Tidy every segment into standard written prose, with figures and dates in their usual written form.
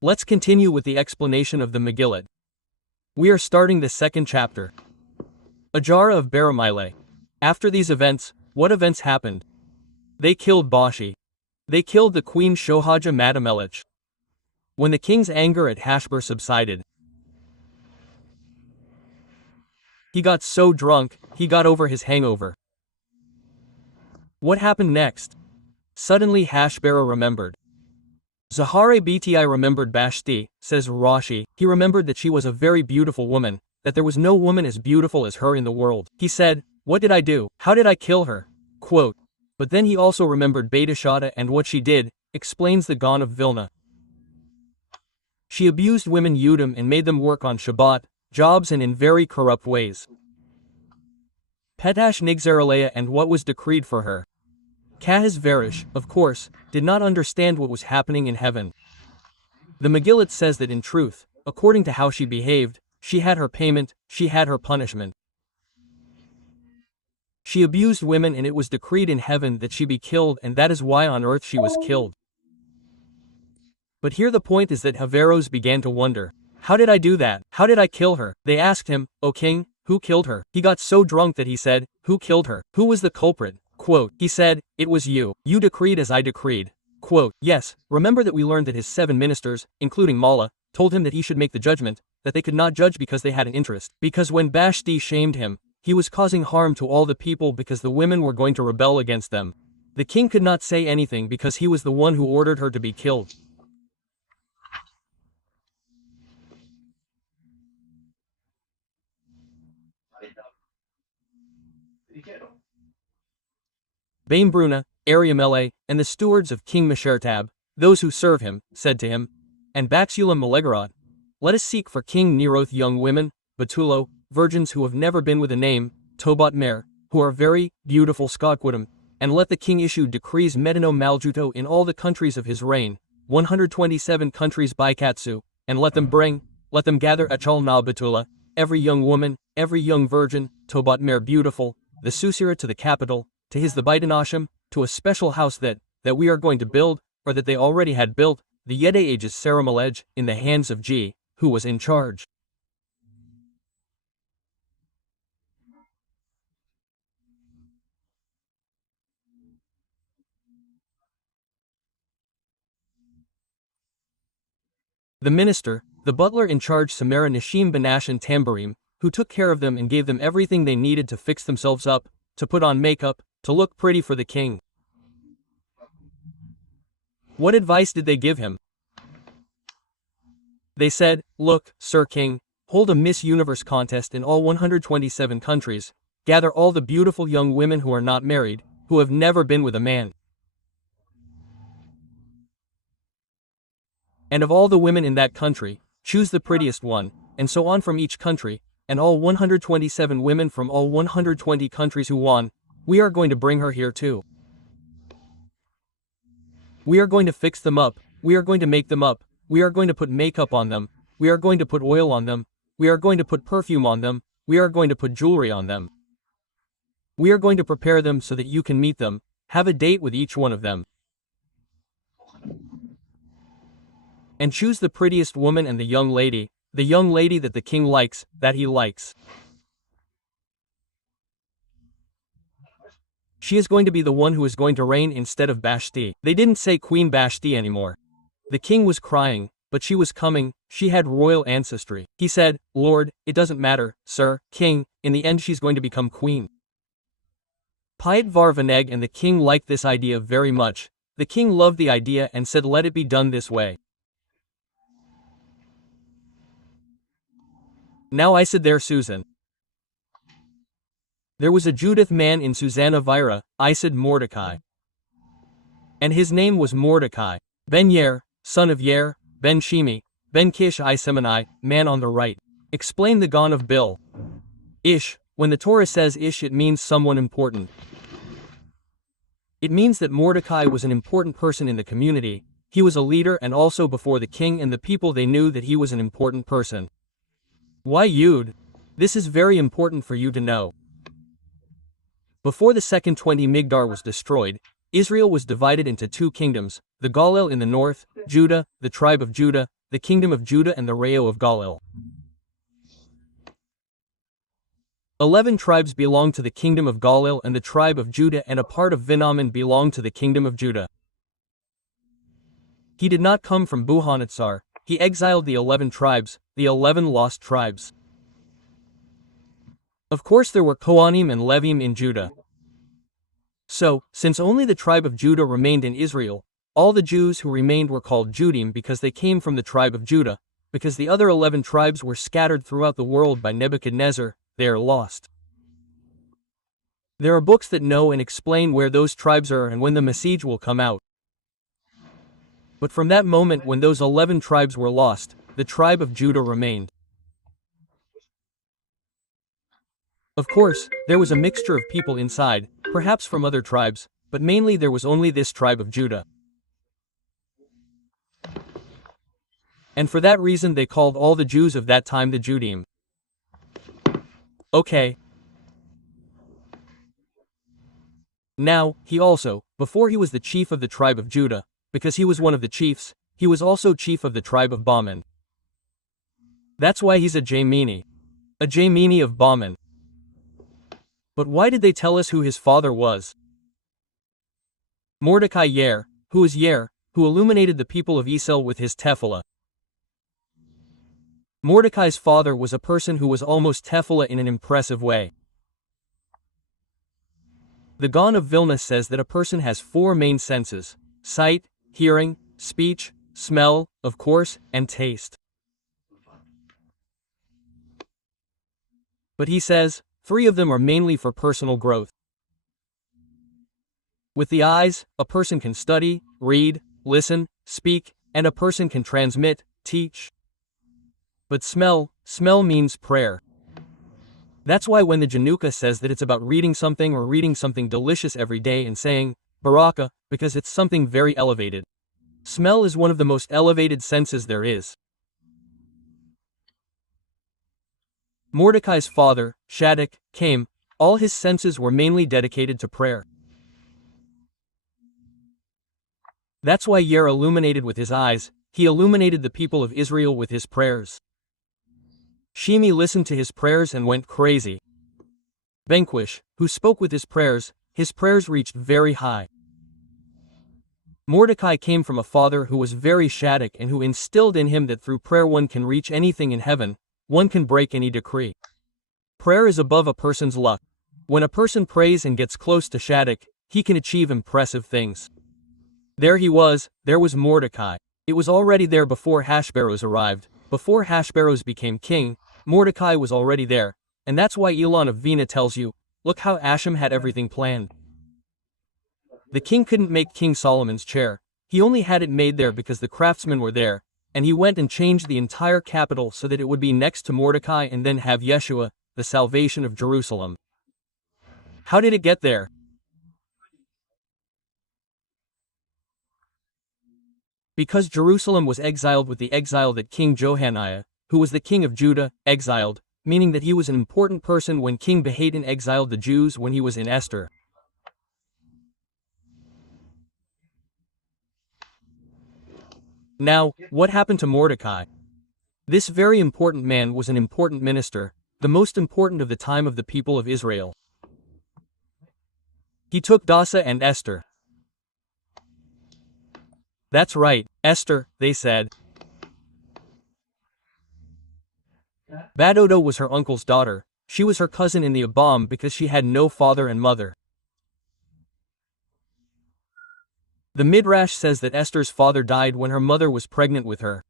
Let's continue with the explanation of the Meguilat. We are starting the second chapter. Ajara of Baramile. After these events, what events happened? They killed Bashi. They killed the queen Shohaja Matamelich. When the king's anger at Hashbur subsided, he got so drunk, he got over his hangover. What happened next? Suddenly Hashbera remembered. Zahare Bti remembered Bashti, says Rashi. He remembered that she was a very beautiful woman, that there was no woman as beautiful as her in the world. He said, "What did I do? How did I kill her?" Quote. But then he also remembered Betashata and what she did, explains the Gaon of Vilna. She abused women Yudim and made them work on Shabbat, jobs and in very corrupt ways. Petash Nigzeraleya and what was decreed for her. Kahaz Verish, of course, did not understand what was happening in heaven. The Meguilat says that in truth, according to how she behaved, she had her payment, she had her punishment. She abused women and it was decreed in heaven that she be killed, and that is why on earth she was killed. But here the point is that Haveros began to wonder, how did I do that? How did I kill her? They asked him, "O king, who killed her?" He got so drunk that he said, "Who killed her? Who was the culprit?" Quote. He said, "It was you. You decreed as I decreed." Quote. Yes, remember that we learned that his 7 ministers, including Mala, told him that he should make the judgment, that they could not judge because they had an interest. Because when Bashti shamed him, he was causing harm to all the people because the women were going to rebel against them. The king could not say anything because he was the one who ordered her to be killed. Baimbruna, Ariamele, and the stewards of King Meshertab, those who serve him, said to him, and Baxulam Malegarod, "Let us seek for King Neroth young women, Batulo, virgins who have never been with a name, Tobat Mer, who are very beautiful Skotquidam, and let the king issue decrees Medino Maljuto in all the countries of his reign, 127 countries by Katsu, and let them gather Achal Na Batula, every young woman, every young virgin, Tobat Mer beautiful, the Susira to the capital, to his the Baidanasham, to a special house that we are going to build, or that they already had built, the Yede ages Saramalej, in the hands of G, who was in charge." The minister, the butler in charge Samara Nishim Banash and Tambarim, who took care of them and gave them everything they needed to fix themselves up, to put on makeup, to look pretty for the king. What advice did they give him? They said, "Look, Sir King, hold a Miss Universe contest in all 127 countries, gather all the beautiful young women who are not married, who have never been with a man. And of all the women in that country, choose the prettiest one, and so on from each country, and all 127 women from all 120 countries who won, we are going to bring her here too. We are going to fix them up, we are going to make them up, we are going to put makeup on them, we are going to put oil on them, we are going to put perfume on them, we are going to put jewelry on them. We are going to prepare them so that you can meet them, have a date with each one of them. And choose the prettiest woman and the young lady that the king likes, that he likes. She is going to be the one who is going to reign instead of Bashti." They didn't say Queen Bashti anymore. The king was crying, but she was coming, she had royal ancestry. He said, "Lord, it doesn't matter, Sir, King, in the end she's going to become queen." Payat Varvaneg and the king liked this idea very much. The king loved the idea and said, "Let it be done this way." Now I said there Susan. There was a Judith man in Susanna Vira, I said Mordecai. And his name was Mordecai, ben Yair, son of Yair, ben Shimi, ben Kish I Semenai, man on the right. Explain the Gaon of Bill. Ish, when the Torah says Ish it means someone important. It means that Mordecai was an important person in the community, he was a leader and also before the king and the people they knew that he was an important person. Why Yud? This is very important for you to know. Before the second 20 Migdar was destroyed, Israel was divided into 2 kingdoms, the Galil in the north, Judah, the tribe of Judah, the kingdom of Judah and the Reo of Galil. 11 tribes belong to the kingdom of Galil and the tribe of Judah, and a part of Vinaman belong to the kingdom of Judah. He did not come from Buhanatsar, he exiled the 11 tribes, the 11 lost tribes. Of course there were Kohanim and Levim in Judah. So, since only the tribe of Judah remained in Israel, all the Jews who remained were called Judim because they came from the tribe of Judah, because the other 11 tribes were scattered throughout the world by Nebuchadnezzar, they are lost. There are books that know and explain where those tribes are and when the message will come out. But from that moment when those 11 tribes were lost, the tribe of Judah remained. Of course, there was a mixture of people inside, perhaps from other tribes, but mainly there was only this tribe of Judah. And for that reason they called all the Jews of that time the Judim. Okay. Now, he also, before he was the chief of the tribe of Judah, because he was one of the chiefs, he was also chief of the tribe of Baman. That's why he's a Jaimini. A Jaimini of Baman. But why did they tell us who his father was? Mordecai Yair, who is Yair, who illuminated the people of Israel with his tefillah. Mordecai's father was a person who was almost tefillah in an impressive way. The Gaon of Vilna says that a person has 4 main senses: sight, hearing, speech, smell, of course, and taste. But he says, 3 of them are mainly for personal growth. With the eyes, a person can study, read, listen, speak, and a person can transmit, teach. But smell means prayer. That's why when the Januka says that it's about reading something or reading something delicious every day and saying, Baraka, because it's something very elevated. Smell is one of the most elevated senses there is. Mordecai's father, Shadrach, came, all his senses were mainly dedicated to prayer. That's why Yair illuminated with his eyes, he illuminated the people of Israel with his prayers. Shimi listened to his prayers and went crazy. Benquish, who spoke with his prayers reached very high. Mordecai came from a father who was very Shadrach and who instilled in him that through prayer one can reach anything in heaven, one can break any decree. Prayer is above a person's luck. When a person prays and gets close to Shadrach, he can achieve impressive things. There was Mordecai. It was already there before Hashbarosh arrived. Before Hashbarosh became king, Mordecai was already there, and that's why Elon of Vina tells you, look how Hashem had everything planned. The king couldn't make King Solomon's chair, he only had it made there because the craftsmen were there, and he went and changed the entire capital so that it would be next to Mordecai and then have Yeshua, the salvation of Jerusalem. How did it get there? Because Jerusalem was exiled with the exile that King Johanniah, who was the king of Judah, exiled, meaning that he was an important person when King Behaden exiled the Jews when he was in Esther. Now, what happened to Mordecai? This very important man was an important minister, the most important of the time of the people of Israel. He took Dasa and Esther. That's right, Esther, they said. Badodo was her uncle's daughter, she was her cousin in the Abam because she had no father and mother. The Midrash says that Esther's father died when her mother was pregnant with her.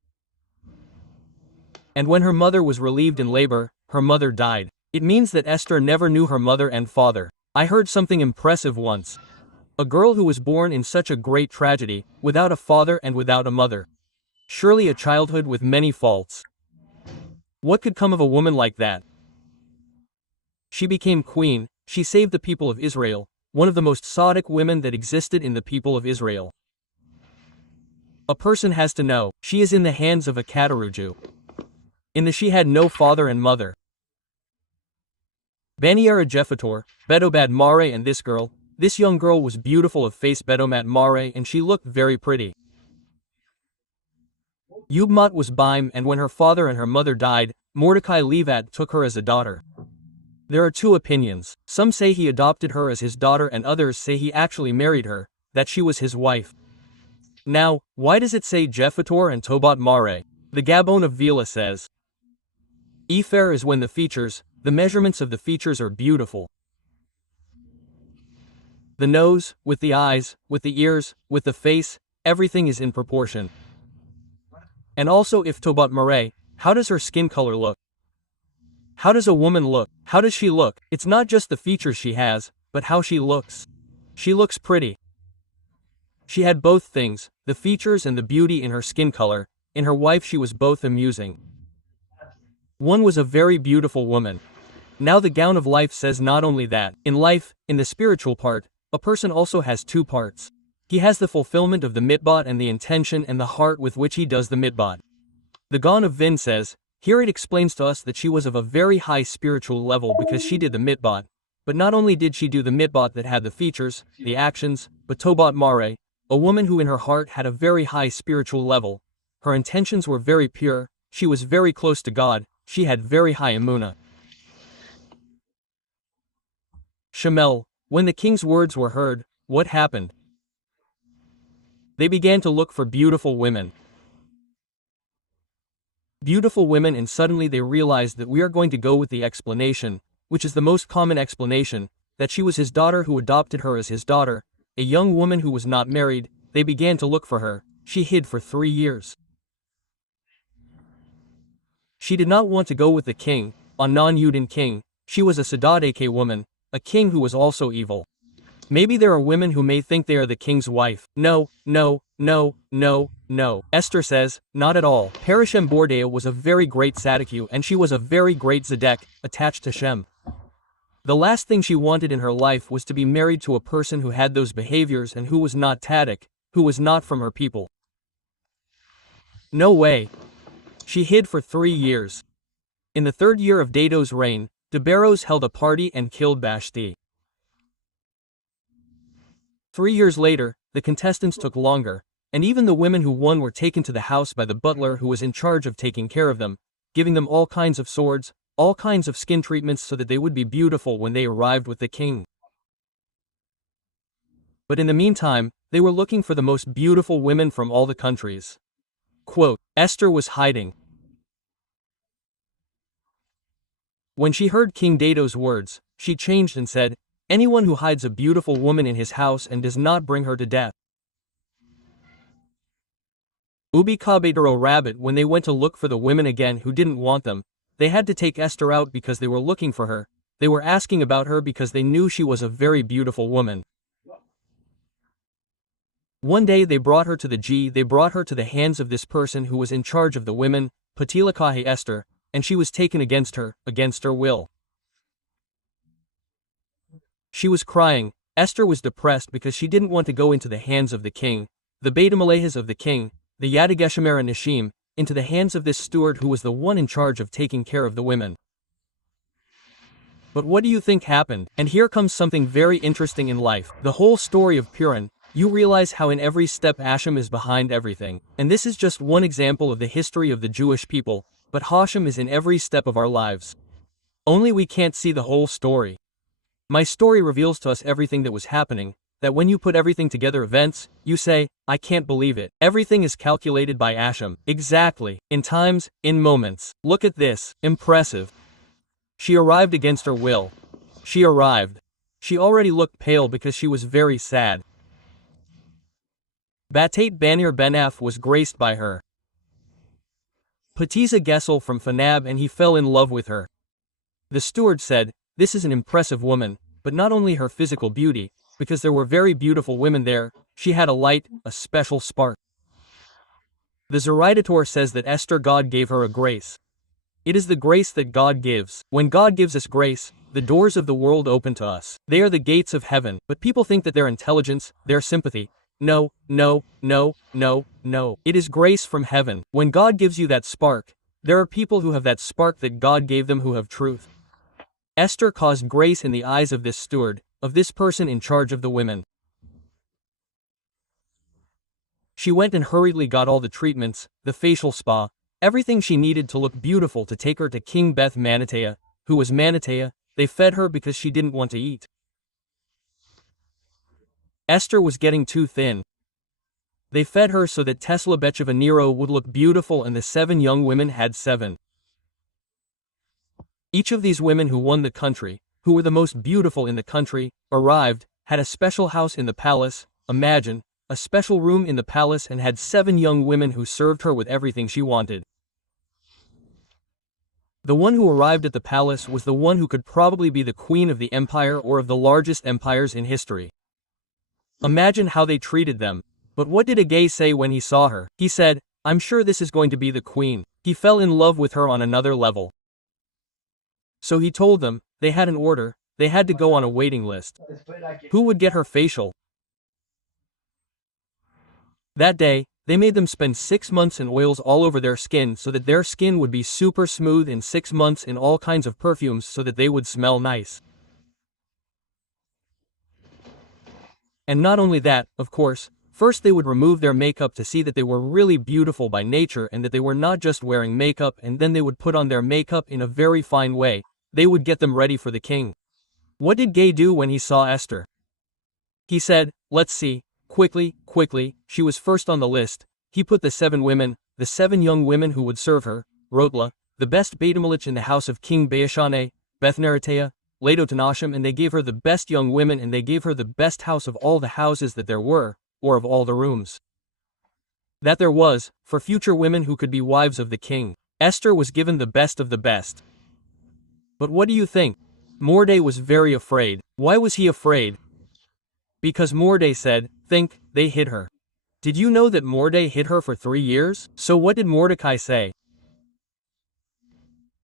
And when her mother was relieved in labor, her mother died. It means that Esther never knew her mother and father. I heard something impressive once. A girl who was born in such a great tragedy, without a father and without a mother. Surely a childhood with many faults. What could come of a woman like that? She became queen, she saved the people of Israel, one of the most tzaddik women that existed in the people of Israel. A person has to know, she is in the hands of a Kataruju. In the she had no father and mother. Baniara Jephator, Bedobad Mare and this young girl was beautiful of face Bedomat Mare and she looked very pretty. Yubmot was Bime, and when her father and her mother died, Mordecai Levat took her as a daughter. There are two opinions. Some say he adopted her as his daughter and others say he actually married her, that she was his wife. Now, why does it say Jephator and Tobat Mare? The Gabon of Vila says, Ephar is when the measurements of the features are beautiful. The nose, with the eyes, with the ears, with the face, everything is in proportion. And also if Tobat Mare, how does her skin color look? How does a woman look? How does she look? It's not just the features she has, but how she looks. She looks pretty. She had both things, the features and the beauty in her skin color. In her wife she was both amusing. One was a very beautiful woman. Now the gown of life says not only that, in life, in the spiritual part, a person also has two parts. He has the fulfillment of the mitbot and the intention and the heart with which he does the mitbot. The Gaon of Vin says, here it explains to us that she was of a very high spiritual level because she did the mitbot. But not only did she do the mitbot that had the features, the actions, but Tobat Mare, a woman who in her heart had a very high spiritual level. Her intentions were very pure, she was very close to God, she had very high emunah. Shemel, when the king's words were heard, what happened? They began to look for beautiful women. Beautiful women, and suddenly they realized that we are going to go with the explanation, which is the most common explanation, that she was his daughter who adopted her as his daughter, a young woman who was not married. They began to look for her. She hid for 3 years. She did not want to go with the king, a non-Yudin king. She was a Sadadeke woman, a king who was also evil. Maybe there are women who may think they are the king's wife. No, no, no, no, no. Esther says, not at all. Parashem Bordea was a very great Sadiku and she was a very great Zedek, attached to Shem. The last thing she wanted in her life was to be married to a person who had those behaviors and who was not Tadik, who was not from her people. No way. She hid for 3 years. In the 3rd year of Dado's reign, Deberos held a party and killed Vashti. 3 years later, the contestants took longer, and even the women who won were taken to the house by the butler who was in charge of taking care of them, giving them all kinds of swords, all kinds of skin treatments so that they would be beautiful when they arrived with the king. But in the meantime, they were looking for the most beautiful women from all the countries. Quote, Esther was hiding. When she heard King Dado's words, she changed and said, anyone who hides a beautiful woman in his house and does not bring her to death. Ubi Kabedaro Rabbit, when they went to look for the women again who didn't want them, they had to take Esther out because they were looking for her. They were asking about her because they knew she was a very beautiful woman. One day they brought her to the hands of this person who was in charge of the women, Patilakahe Esther, and she was taken against her will. She was crying. Esther was depressed because she didn't want to go into the hands of the king, the Beta Malehas of the king, the Yadageshamara Nishim, into the hands of this steward who was the one in charge of taking care of the women. But what do you think happened? And here comes something very interesting in life. The whole story of Purim, you realize how in every step Hashem is behind everything. And this is just one example of the history of the Jewish people, but Hashem is in every step of our lives. Only we can't see the whole story. My story reveals to us everything that was happening, that when you put everything together events, you say, I can't believe it. Everything is calculated by Hashem. Exactly. In times, in moments. Look at this. Impressive. She arrived against her will. She arrived. She already looked pale because she was very sad. Batate Banir Benaf was graced by her. Patiza Gessel from Fanab, and he fell in love with her. The steward said, this is an impressive woman, but not only her physical beauty, because there were very beautiful women there, she had a light, a special spark. The Zeraidator says that Esther, God gave her a grace. It is the grace that God gives. When God gives us grace, the doors of the world open to us. They are the gates of heaven, but people think that their intelligence, their sympathy. No, no, no, no, no. It is grace from heaven. When God gives you that spark, there are people who have that spark that God gave them who have truth. Esther caused grace in the eyes of this steward, of this person in charge of the women. She went and hurriedly got all the treatments, the facial spa, everything she needed to look beautiful to take her to King Beth Manitea, who was Manitea. They fed her because she didn't want to eat. Esther was getting too thin. They fed her so that Tesla Betcheva Nero would look beautiful, and the 7 young women had 7. Each of these women who won the country, who were the most beautiful in the country, arrived, had a special house in the palace, imagine, a special room in the palace, and had 7 young women who served her with everything she wanted. The one who arrived at the palace was the one who could probably be the queen of the empire or of the largest empires in history. Imagine how they treated them. But what did Agay say when he saw her? He said, "I'm sure this is going to be the queen." He fell in love with her on another level. So he told them, they had an order, they had to go on a waiting list. Who would get her facial? That day, they made them spend 6 months in oils all over their skin so that their skin would be super smooth, and 6 months in all kinds of perfumes so that they would smell nice. And not only that, of course, first they would remove their makeup to see that they were really beautiful by nature and that they were not just wearing makeup, and then they would put on their makeup in a very fine way. They would get them ready for the king. What did Gay do when he saw Esther? He said, "Let's see, quickly, quickly." She was first on the list. He put the 7 women, the 7 young women who would serve her, Rotla, the best Betamelich in the house of King Baashane, Bethnaratea, Ladotanasham, and they gave her the best young women, and they gave her the best house of all the houses that there were, or of all the rooms that there was, for future women who could be wives of the king. Esther was given the best of the best. But what do you think? Mordecai was very afraid. Why was he afraid? Because Mordecai said, "Think, they hid her." Did you know that Mordecai hid her for 3 years? So what did Mordecai say?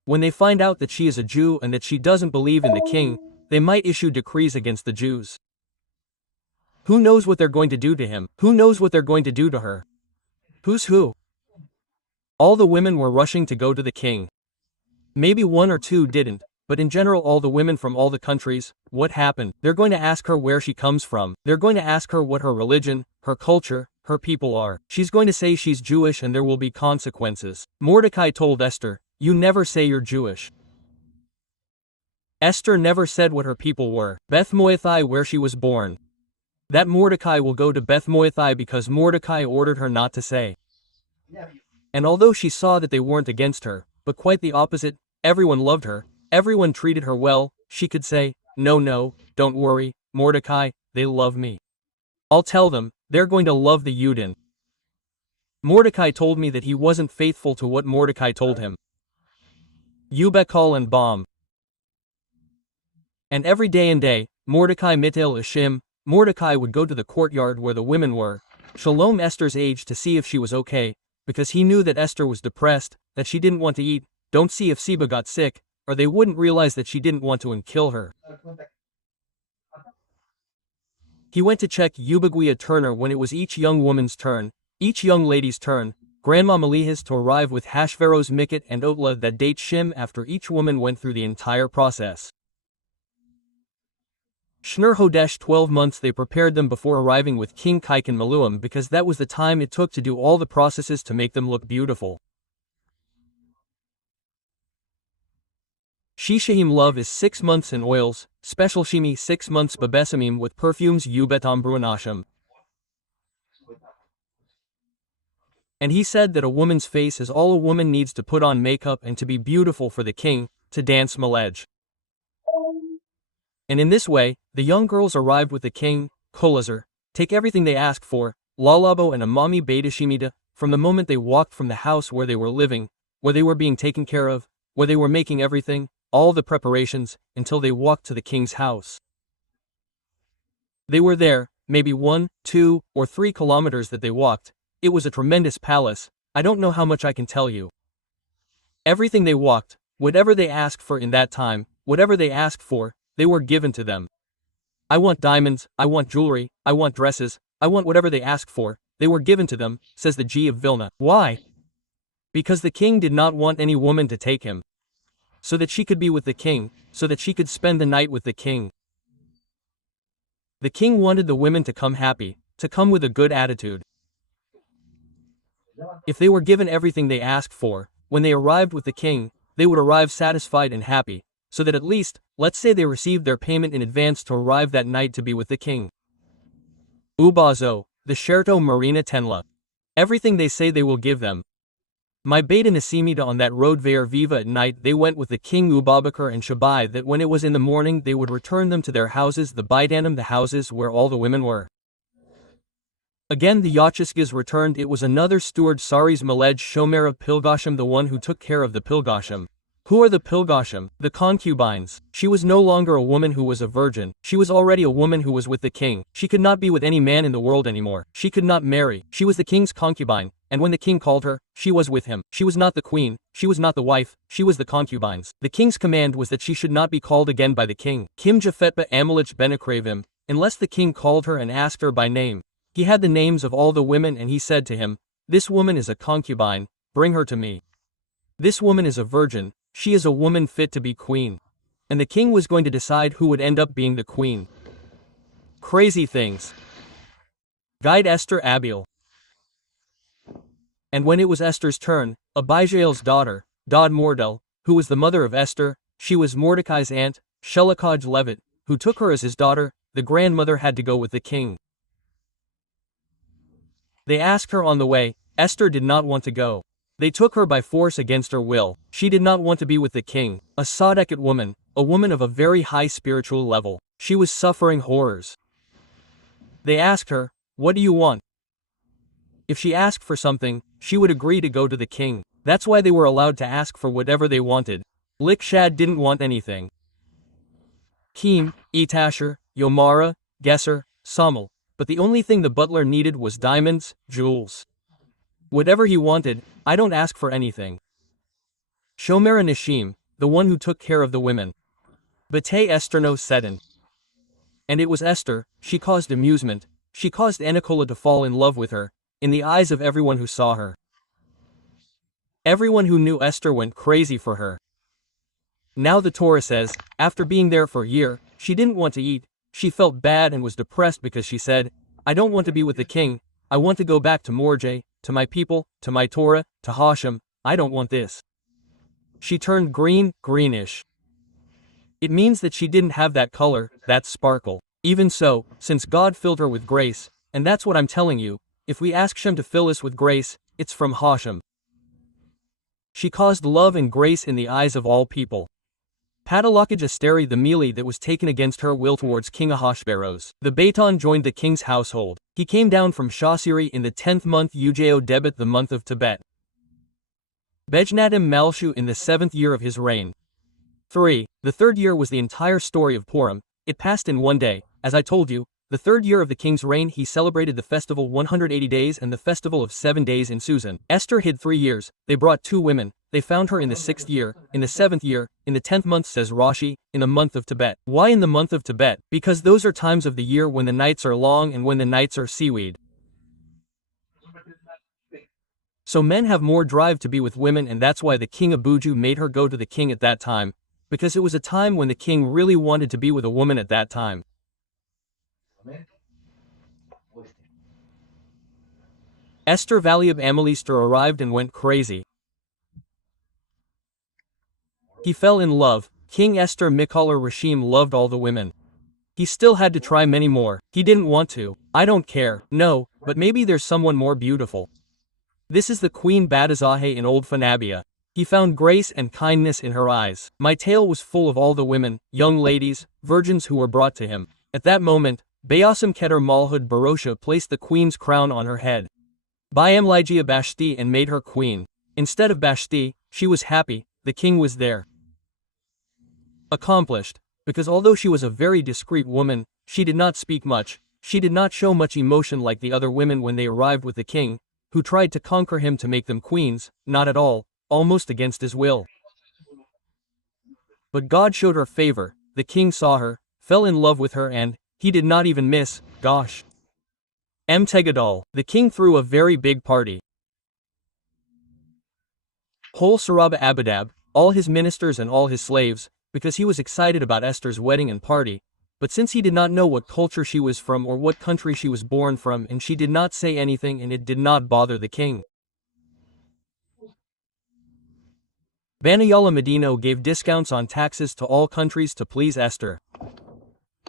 When they find out that she is a Jew and that she doesn't believe in the king, they might issue decrees against the Jews. Who knows what they're going to do to him? Who knows what they're going to do to her? Who's who? All the women were rushing to go to the king. Maybe 1 or 2 didn't, but in general all the women from all the countries. What happened? They're going to ask her where she comes from. They're going to ask her what her religion, her culture, her people are. She's going to say she's Jewish, and there will be consequences. Mordecai told Esther, "You never say you're Jewish." Esther never said what her people were. Beth Moethai, where she was born. That Mordecai will go to Beth Moethai because Mordecai ordered her not to say. And although she saw that they weren't against her, but quite the opposite, everyone loved her, everyone treated her well, she could say, "No, no, don't worry, Mordecai, they love me. I'll tell them, they're going to love the Yudin." Mordecai told me that he wasn't faithful to what Mordecai told him. Ubekal and Bomb. And every day and day, Mordecai Mitel Ishim, Mordecai would go to the courtyard where the women were, Shalom Esther's age, to see if she was okay, because he knew that Esther was depressed, that she didn't want to eat, don't see if Seba got sick, or they wouldn't realize that she didn't want to and kill her. He went to check Ubaguia Turner when it was each young woman's turn, each young lady's turn, Grandma Malihis to arrive with Hashvero's Mikit and Otla that date Shim after each woman went through the entire process. Shnur Hodesh 12 months they prepared them before arriving with King Kaikan Maluam, because that was the time it took to do all the processes to make them look beautiful. Shishahim love is 6 months in oils, special shimi 6 months babesamim with perfumes Ubetam Bruanasham. And he said that a woman's face is all a woman needs to put on makeup and to be beautiful for the king, to dance Malej. And in this way, the young girls arrived with the king, Kolazar, take everything they asked for, Lalabo and Amami Betashimida, from the moment they walked from the house where they were living, where they were being taken care of, where they were making everything, all the preparations, until they walked to the king's house. They were there, maybe 1, 2, or 3 kilometers that they walked. It was a tremendous palace. I don't know how much I can tell you. Everything they walked, whatever they asked for in that time, whatever they asked for, they were given to them. I want diamonds, I want jewelry, I want dresses, I want whatever they asked for, they were given to them, says the G of Vilna. Why? Because the king did not want any woman to take him. So that she could be with the king, so that she could spend the night with the king. The king wanted the women to come happy, to come with a good attitude. If they were given everything they asked for, when they arrived with the king, they would arrive satisfied and happy, so that at least, let's say they received their payment in advance to arrive that night to be with the king. Ubazo, the Sherto Marina Tenla. Everything they say they will give them. My beta Nasimita on that road Ver Viva at night they went with the king Ubabakar and Shabai that when it was in the morning they would return them to their houses the Baidanam the houses where all the women were. Again the Yachishkas returned it was another steward Saris Malej Shomer of Pilgasham the one who took care of the Pilgasham. Who are the Pilgasham? The concubines. She was no longer a woman who was a virgin, she was already a woman who was with the king, she could not be with any man in the world anymore, she could not marry, she was the king's concubine, and when the king called her, she was with him, she was not the queen, she was not the wife, she was the concubines. The king's command was that she should not be called again by the king. Kim Jafetba Amalich Benakravim, unless the king called her and asked her by name. He had the names of all the women and he said to him, this woman is a concubine, bring her to me. This woman is a virgin, she is a woman fit to be queen. And the king was going to decide who would end up being the queen. Crazy things. Guide Esther Abiel. And when it was Esther's turn, Abijail's daughter, Dod Mordel, who was the mother of Esther, she was Mordecai's aunt, Shelakaj Levitt, who took her as his daughter, the grandmother had to go with the king. They asked her on the way, Esther did not want to go. They took her by force against her will, she did not want to be with the king, a Sadeket woman, a woman of a very high spiritual level, she was suffering horrors. They asked her, what do you want? If she asked for something, she would agree to go to the king, that's why they were allowed to ask for whatever they wanted. Likshad didn't want anything. Keem, Etasher, Yomara, Gesser, Samal, but the only thing the butler needed was diamonds, jewels. Whatever he wanted, I don't ask for anything. Shomera Nashim, the one who took care of the women. Bate Esterno Sedin. And it was Esther, she caused amusement, she caused Anicola to fall in love with her, in the eyes of everyone who saw her. Everyone who knew Esther went crazy for her. Now the Torah says, after being there for a year, she didn't want to eat, she felt bad and was depressed because she said, I don't want to be with the king, I want to go back to Morjeh, to my people, to my Torah, to Hashem, I don't want this. She turned green, greenish. It means that she didn't have that color, that sparkle. Even so, since God filled her with grace, and that's what I'm telling you, if we ask Shem to fill us with grace, it's from Hashem. She caused love and grace in the eyes of all people. Padalakaj Asteri the melee that was taken against her will towards King Ahasuerus. The Beitan joined the king's household. He came down from Shasiri in the 10th month Ujeo Debet the month of Tebet. Bejnadim Malshu in the 7th year of his reign. 3. The 3rd year was the entire story of Purim, it passed in one day, as I told you, the 3rd year of the king's reign he celebrated the festival 180 days and the festival of 7 days in Susan. Esther hid 3 years, they brought 2 women, they found her in the 6th year, in the 7th year, in the 10th month says Rashi, in the month of Tebet. Why in the month of Tebet? Because those are times of the year when the nights are long and when the nights are seaweed. So men have more drive to be with women and that's why the king Abuju made her go to the king at that time, because it was a time when the king really wanted to be with a woman at that time. Esther Valiab Amelister arrived and went crazy. He fell in love. King Esther Mikalar Rashim loved all the women. He still had to try many more. He didn't want to. I don't care. No, but maybe there's someone more beautiful. This is the Queen Badazahe in Old Fanabia. He found grace and kindness in her eyes. My tale was full of all the women, young ladies, virgins who were brought to him. At that moment, Bayasam Keter Malhud Barosha placed the queen's crown on her head. Bayam Ligia Bashti and made her queen. Instead of Bashti, she was happy, the king was there. Accomplished, because although she was a very discreet woman, she did not speak much, she did not show much emotion like the other women when they arrived with the king, who tried to conquer him to make them queens, not at all, almost against his will. But God showed her favor, the king saw her, fell in love with her and, he did not even miss, gosh. Tegadal, the king threw a very big party. Whole Saraba Abadab, all his ministers and all his slaves, because he was excited about Esther's wedding and party, but since he did not know what culture she was from or what country she was born from and she did not say anything and it did not bother the king. Banayala Medino gave discounts on taxes to all countries to please Esther.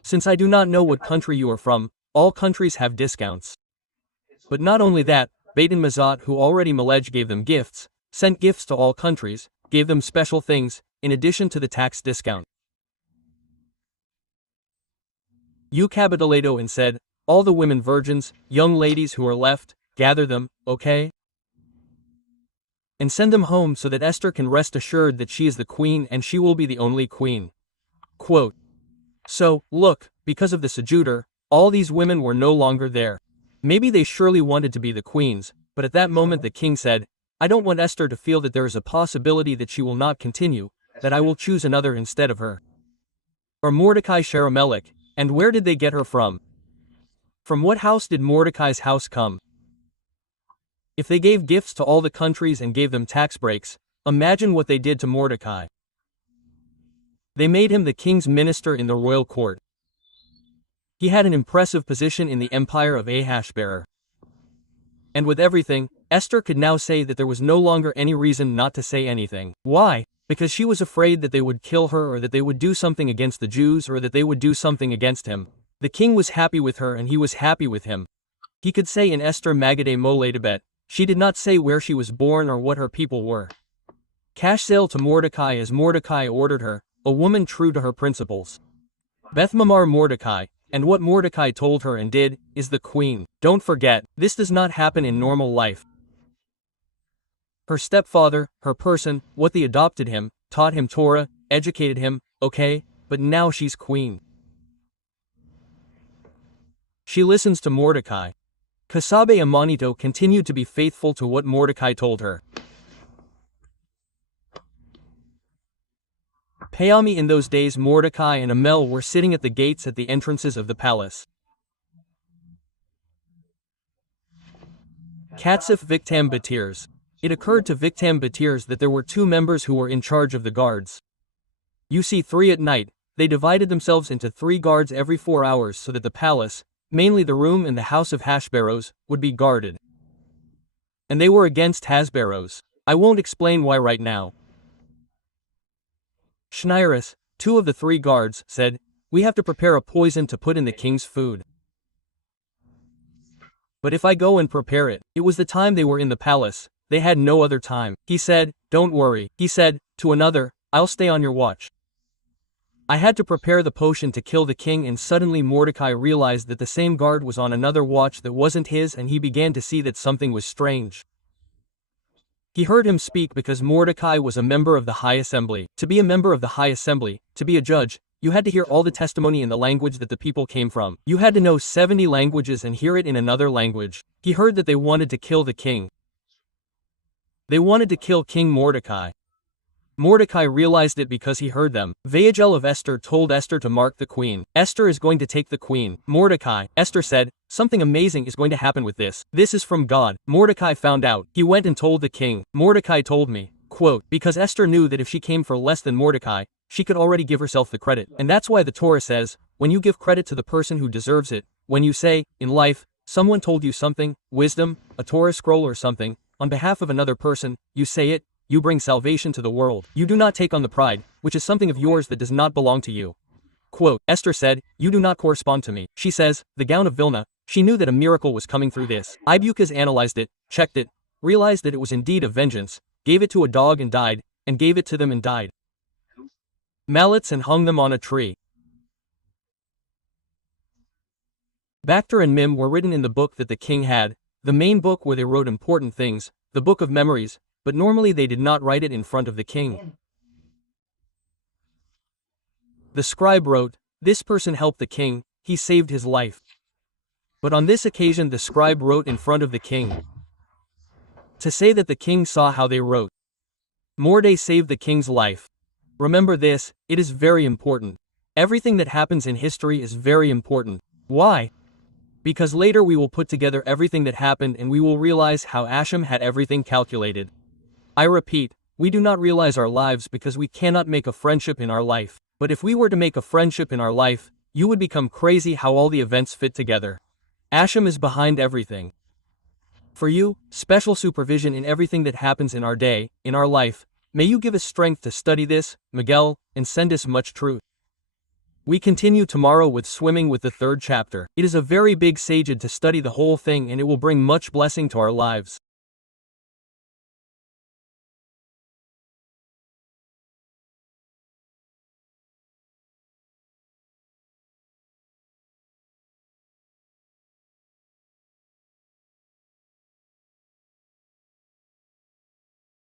Since I do not know what country you are from, all countries have discounts. But not only that, Beit Mazat, who already Melech gave them gifts, sent gifts to all countries, gave them special things, in addition to the tax discount. You capitulato and said, all the women virgins, young ladies who are left, gather them, okay? And send them home so that Esther can rest assured that she is the queen and she will be the only queen. Quote. So, look, because of the adjutor, all these women were no longer there. Maybe they surely wanted to be the queens, but at that moment the king said, I don't want Esther to feel that there is a possibility that she will not continue, that I will choose another instead of her. Or Mordecai Sharamelech, and where did they get her from? From what house did Mordecai's house come? If they gave gifts to all the countries and gave them tax breaks, imagine what they did to Mordecai. They made him the king's minister in the royal court. He had an impressive position in the empire of Ahasuerus. And with everything, Esther could now say that there was no longer any reason not to say anything. Why? Because she was afraid that they would kill her or that they would do something against the Jews or that they would do something against him. The king was happy with her and he was happy with him. He could say in Esther Magade Moledebet, she did not say where she was born or what her people were. Cash sale to Mordecai as Mordecai ordered her, a woman true to her principles. Bethmamar Mordecai, and what Mordecai told her and did, is the queen. Don't forget, this does not happen in normal life. Her stepfather, her person, what they adopted him, taught him Torah, educated him, okay, but now she's queen. She listens to Mordecai. Kasabe Amanito continued to be faithful to what Mordecai told her. Payami in those days Mordecai and Amel were sitting at the gates at the entrances of the palace. Katsif Victam Batirs. It occurred to Victam Batirs that there were two members who were in charge of the guards. You see, 3 at night, they divided themselves into 3 guards every 4 hours so that the palace, mainly the room in the house of Hashberos, would be guarded. And they were against Hashberos. I won't explain why right now. Schneiris, 2 of the 3 guards, said, we have to prepare a poison to put in the king's food. But if I go and prepare it, it was the time they were in the palace, they had no other time. He said, don't worry. He said, to another, I'll stay on your watch. I had to prepare the potion to kill the king and suddenly Mordecai realized that the same guard was on another watch that wasn't his and he began to see that something was strange. He heard him speak because Mordecai was a member of the High Assembly. To be a member of the High Assembly, to be a judge, you had to hear all the testimony in the language that the people came from. You had to know 70 languages and hear it in another language. He heard that they wanted to kill the king. They wanted to kill King Mordecai. Mordecai realized it because he heard them. Vaagel of Esther told Esther to mark the queen. Esther is going to take the queen. Mordecai. Esther said, something amazing is going to happen with this. This is from God. Mordecai found out. He went and told the king. Mordecai told me, quote, because Esther knew that if she came for less than Mordecai, she could already give herself the credit. And that's why the Torah says, when you give credit to the person who deserves it, when you say, in life, someone told you something, wisdom, a Torah scroll or something, on behalf of another person, you say it, you bring salvation to the world. You do not take on the pride, which is something of yours that does not belong to you. Quote, Esther said, you do not correspond to me. She says, the gown of Vilna, she knew that a miracle was coming through this. Ibukas analyzed it, checked it, realized that it was indeed a vengeance, gave it to a dog and died, and gave it to them and died. Mallets and hung them on a tree. Bacter and Mim were written in the book that the king had, the main book where they wrote important things, the book of memories, but normally they did not write it in front of the king. The scribe wrote, this person helped the king, he saved his life. But on this occasion the scribe wrote in front of the king. To say that the king saw how they wrote. Mordecai saved the king's life. Remember this, it is very important. Everything that happens in history is very important. Why? Because later we will put together everything that happened and we will realize how Hashem had everything calculated. I repeat, we do not realize our lives because we cannot make a friendship in our life. But if we were to make a friendship in our life, you would become crazy how all the events fit together. Hashem is behind everything. For you, special supervision in everything that happens in our day, in our life, May you give us strength to study this, Miguel, and send us much truth. We continue tomorrow with swimming with the third chapter. It is a very big sajid to study the whole thing and it will bring much blessing to our lives.